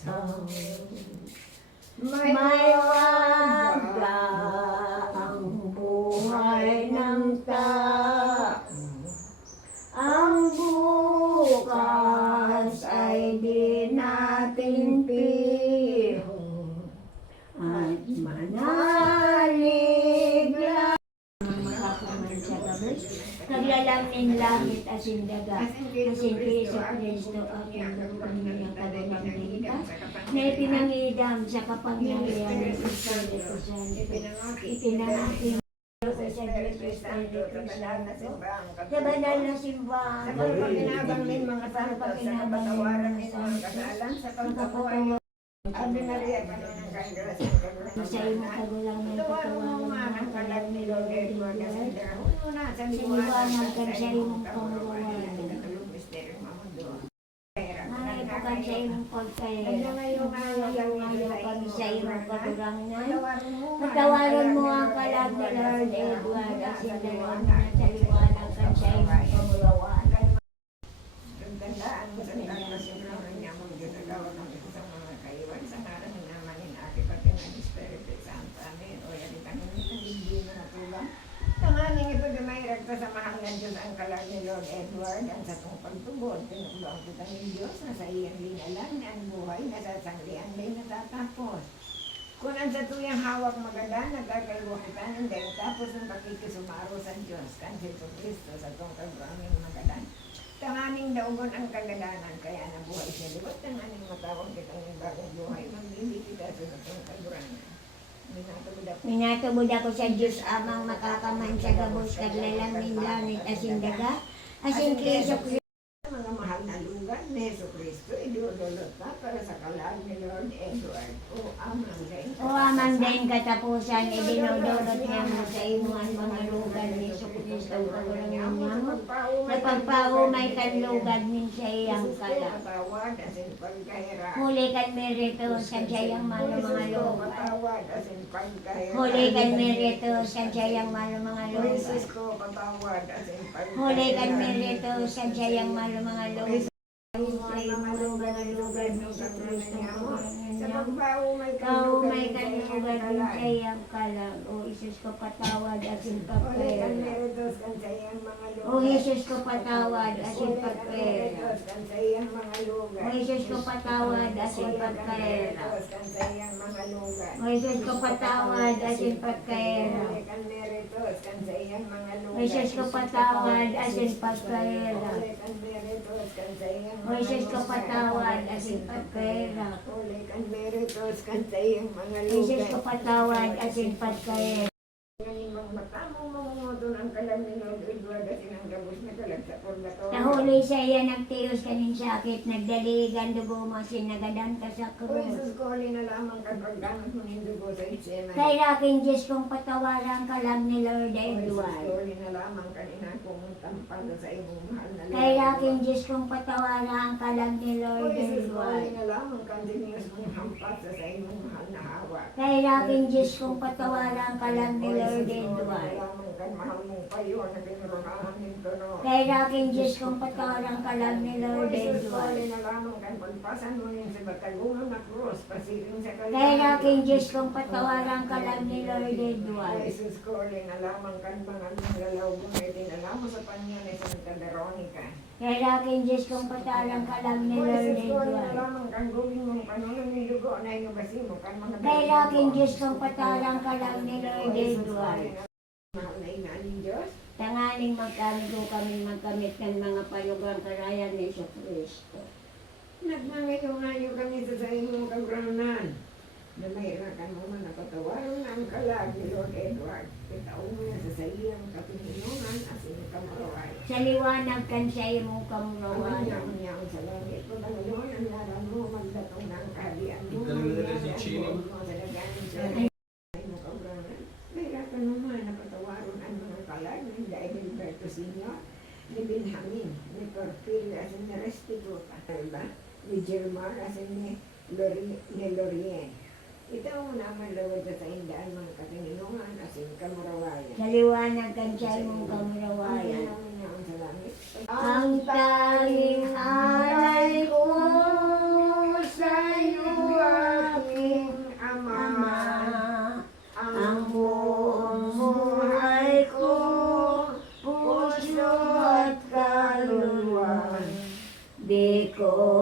May waga ang buhay ng tao. Ang bukas ay di natin piho at manalig lang. Makapaman sa gabi, kaglalamin langit asin daga, asin Kristo Kristo aking lupang kabilang likas, na ipinangidam sa kapangyarihan ng Espiritu Santo, ipinangaking sa banal na simbahan, Sa pagpakinabang ng mga santo, sa kapatawaran ng mga kasalanan, sa pagpapawayo, Ave Maria, Panginoon ng kaingrasyon, sa iyong kagulang na patawaran ng kalag ni Lord Edward, sa liwanag kan sa iyong pangulawanan. Ay, bukan sa iyong pagkaya, ngayon kami sa iyong kagulangan. Patawaran mo ang kalag ni Lord Edward, at sindayon na sa liwanag kan sa iyong pangulawanan. Tandaan mo sa nagkakasinaran niya mong Diyos na gawag ng isang mga kaiwan sa ngalan ng naman ng aking pati ng Espiritu Santo. Amen. O yan itang hindi mo natulang. Tanganing ito na may rekta sa mahal ng Diyos ang kalag ni Lord Edward ang sa itong pagtubod. Pinagulong kita ng Diyos na sa iyang linalan na ang buhay na sa sanglian may natatapos. Kung ang sa tuyang hawak maganda, nagkakaiwa kita ng dahil tapos ng pakikisumaro sa Diyos. Kan Jesu Cristo sa itong kagraming maganda. Tanganing daugon ang kagalanan, kaya nabuhay siya liwat. Tanganing matawag kita ng bagong buhay, magbili kita sa itong kaguranan. Minatubod ako sa Diyos amang makakaman sa gabos kaglalamin langit asin daga, asin Kristo Kristo. Mga mahal na lugar ni Jesu Cristo, idudulot na para sa kalag ni Lord Edward. O amang din. O amang din katapusan, idinudulot niya mo sa imuhan mga lugar ni Jesu Kristo ang kagulang niya mo. Napagpaumay kan lugar ni siya iyang kalag. Patawad asin pagkahirap. Huli kan merito sa jayang malo mga lugar. Patawad asin pagkahirap. Huli kan merito sa jayang malo mga lugar. Jesus ko patawad asin pagkahirap. Huli kan merito sa jayang malo mga lugar. Ay mga lugar ni Jesu Kristo Sa pagpaumay Kaumay ka ni lugar ni siyang kalag. O Isus ko patawad asin pagpera. O Jesus ko patawad asin pagpera. O Jesus ko patawad asin pagpera. O Jesus ko patawad asin pagpera. O Jesus ko patawad asin pagpera. O Jesus ko patawad asin pagpera. Meritos kantay ang mga lugar. Jesus ko patawad asin pagpera. Ngayon magmatamo mamungodon ang kalam ni Lord Edward at inanggabos na kalag sa purgatorio. Nahuli siya yan, nagtios kanin sakit, nagdaligan, dugo mo, sinagadan ka sa O krus. Jesus ko, alin na lamang kapaggamit mo ng dugo sa itsema. Kay laking Diyos kong patawaran kalam ni Lord O Jesus ko, Edward. alin na lamang kanina kung tampal sa imong mahal na Kay laking Diyos kong patawaran kalam ni O Lord Jesus ko, Edward. alin na lamang continuous mong hampas sa imong mahal na hawak. Kay laking Diyos kong patawaran kalam ni Lord O Jesus ko, Edward. alin na lamang kan mahal mong payo na pinurahan nito no. Kay laking Diyos kong patawaran kalam ni O Lord Jesus ko, Edward. alin na lamang kan pagpasan mo rin sa batagungan na krus, pasiring sa Kay kalang. laking Diyos kong patawaran kalam ni Lord O Edward. Jesus ko, alin na lamang kan mga ngalalaw mo na itinalamo sa panya ni Santa Veronica. Kay laking Diyos kong patawaran kalam ni O Lord Jesus ko, alin na Edward. lamang kan gawin mong panunod ng dugo na inubasimo kan mga Kay laking Diyos kong patawaran kalam ni Lord O Jesus ko, Edward. alin na mahal na ina ng Diyos. Tanganing magkamigo kami magkamit ng mga palugang karayan ni Iso Kristo. Nagmangayo-ngayo kami sa imong kagranan. Na mahirakan mo man napatawaran ang kalag ni Lord Edward. Itaon mo na sa iyang kapininungan at iyong kamaraway. Sa liwanag kan siya imong Aman kamurawan. niya sa langit. Kung ano ang laran mo, magdatong ng kahalian mo. Ikalimut na si Chino. Mo sa daganin sa imong kagranan. Mahirakan mo man napatawaran ang mga kalag ni Edilberto Sr., ni Benjamin, ni Porfirio, as in ni Restituta, ni Germar, as in ni Lorien. Ito ang naman lawad sa indaan mga katinginungan, as in kamurawayan. Sa liwanag kan siya imong Ang kamurawayan. naman niya ang sa langit. Ang tanging alay ko sa iyo Panginoon.